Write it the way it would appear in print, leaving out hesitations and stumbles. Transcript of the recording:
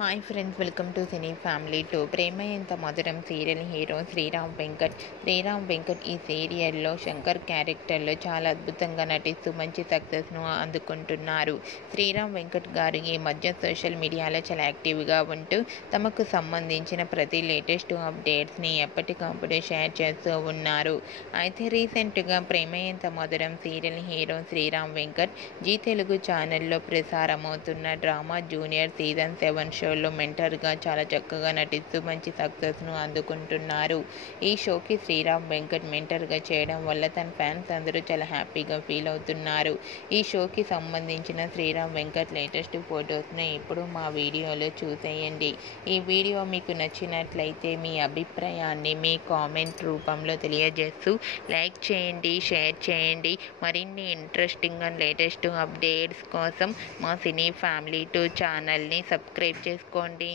Hi friends, welcome to cine family two. Prema Entha Madhuram serial hero Sriram Venkat ఈ సీరియల్లో శంకర్ క్యారెక్టర్లో చాలా అద్భుతంగా నటిస్తూ మంచి సక్సెస్ను అందుకుంటున్నారు. శ్రీరామ్ వెంకట్ గారు ఈ మధ్య సోషల్ మీడియాలో చాలా యాక్టివ్గా ఉంటూ తమకు సంబంధించిన ప్రతి లేటెస్ట్ అప్డేట్స్ని ఎప్పటికప్పుడు షేర్ చేస్తూ ఉన్నారు. అయితే రీసెంట్గా Prema Entha Madhuram serial hero Sriram Venkat Zee Telugu ఛానల్లో ప్రసారమవుతున్న డ్రామా జూనియర్ సీజన్ 7 షోలో మెంటర్గా చాలా చక్కగా నటిస్తూ మంచి సక్సెస్ను అందుకుంటున్నారు. ఈ షోకి శ్రీరామ్ వెంకట్ మెంటర్గా చేయడం వల్ల తన ఫ్యాన్స్ అందరూ చాలా హ్యాపీగా ఫీల్ అవుతున్నారు. ఈ షోకి సంబంధించిన శ్రీరామ్ వెంకట్ లేటెస్ట్ ఫొటోస్ను ఇప్పుడు మా వీడియోలో చూసేయండి. ఈ వీడియో మీకు నచ్చినట్లయితే మీ అభిప్రాయాన్ని మీ కామెంట్ రూపంలో తెలియజేస్తూ లైక్ చేయండి, షేర్ చేయండి. మరిన్ని ఇంట్రెస్టింగ్ అండ్ లేటెస్ట్ అప్డేట్స్ కోసం మా సినీ ఫ్యామిలీ 2 ఛానల్ని సబ్స్క్రైబ్ చేసుకోండి.